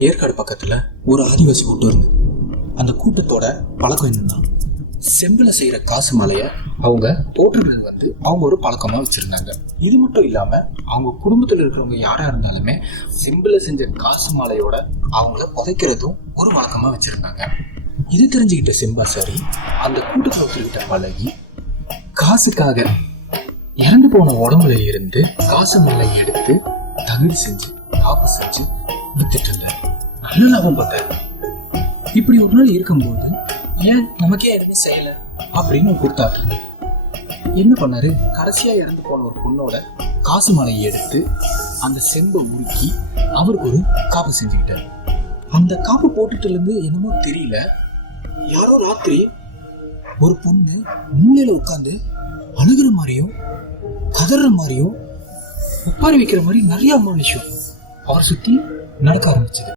ஏற்காடு பக்கத்துல ஒரு ஆதிவாசி கூட்டம் இருந்து அந்த கூட்டத்தோட பழக்கம் என்னன்னா செம்பில செய்யற காசு மாலைய அவங்க போட்டுறது அவங்க ஒரு பழக்கமா வச்சிருந்தாங்க. இது மட்டும் இல்லாம அவங்க குடும்பத்துல இருக்கிறவங்க யாரா இருந்தாலுமே செம்பில செஞ்ச காசு மாலையோட அவங்கள புதைக்கிறதும் ஒரு வழக்கமா வச்சிருந்தாங்க. இது தெரிஞ்சுக்கிட்ட செம்பாசாரி அந்த கூட்டத்துல ஒருத்தர்கிட்ட பழகி காசுக்காக இறந்து போன உடம்புல இருந்து காசு மாலை எடுத்து தகுதி செஞ்சு காப்பு செஞ்சு வித்துட்டு இருந்தாரு. நல்ல லாபம் பார்த்தாரு. இப்படி ஒரு நாள் இருக்கும்போது ஏன் நமக்கே எதுவுமே செய்யல அப்படின்னு கொடுத்தாரு. என்ன பண்ணாரு, கடைசியா இறந்து போன ஒரு பொண்ணோட காசு மாலையை எடுத்து அந்த செம்பை உருக்கி அவருக்கு ஒரு காப்பு செஞ்சுக்கிட்டாரு. அந்த காப்பு போட்டுட்டுல இருந்து என்னமோ தெரியல, யாரோ ராத்திரி ஒரு பொண்ணு மூலையில உட்காந்து அழுகிற மாதிரியும் கதற மாதிரியும் ஒப்பாரி வைக்கிற மாதிரி நிறைய விஷயம் அவரை சுத்தி நடக்க ஆரம்பிச்சது.